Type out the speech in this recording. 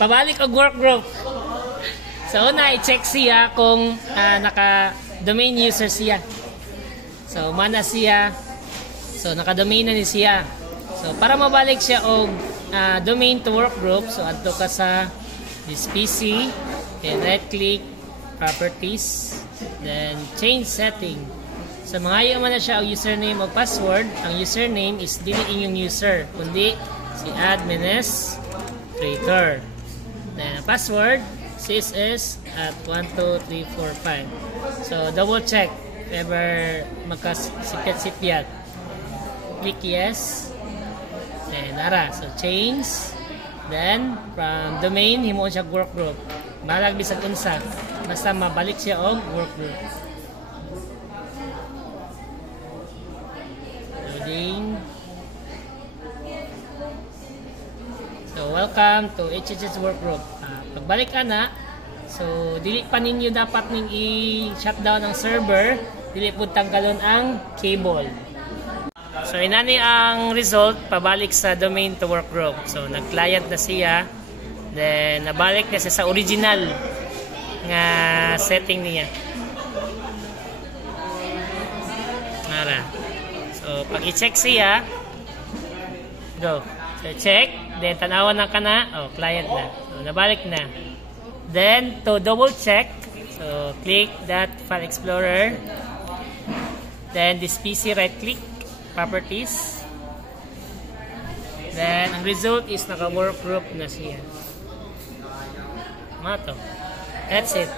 pabalik og work group. So una i-check siya kung naka-domain user siya. So mana siya. So naka-domain na ni siya. So para mabalik siya og domain to work group, so adto ka sa this PC, then right click properties, then change setting. So mangayo man na siya og username o password. Ang username is dili inyong user, kundi si administrator. Then password CSS at 12345. So double check if ever magkasipyat-sipyat. Click yes. Then ara, so change. Then from domain himo siya work group. Balag bisag unsa, basta mabalik siya og work group. Loading. So welcome to HHS work group. Pagbalik ka na, so dili pa ninyo dapat ning i-shutdown ang server, dili pud tanggalon ang cable. So inani ang result pabalik sa domain to work group. So nag-client na siya, then nabalik na siya sa original nga setting niya. Ara. So pag i-check siya, go. So check, then tanawan na ka na, oh client na. So nabalik na. Then to double check, so click that file explorer. Then this PC right click properties. Then ang result is naka work group na siya. Mato. That's it.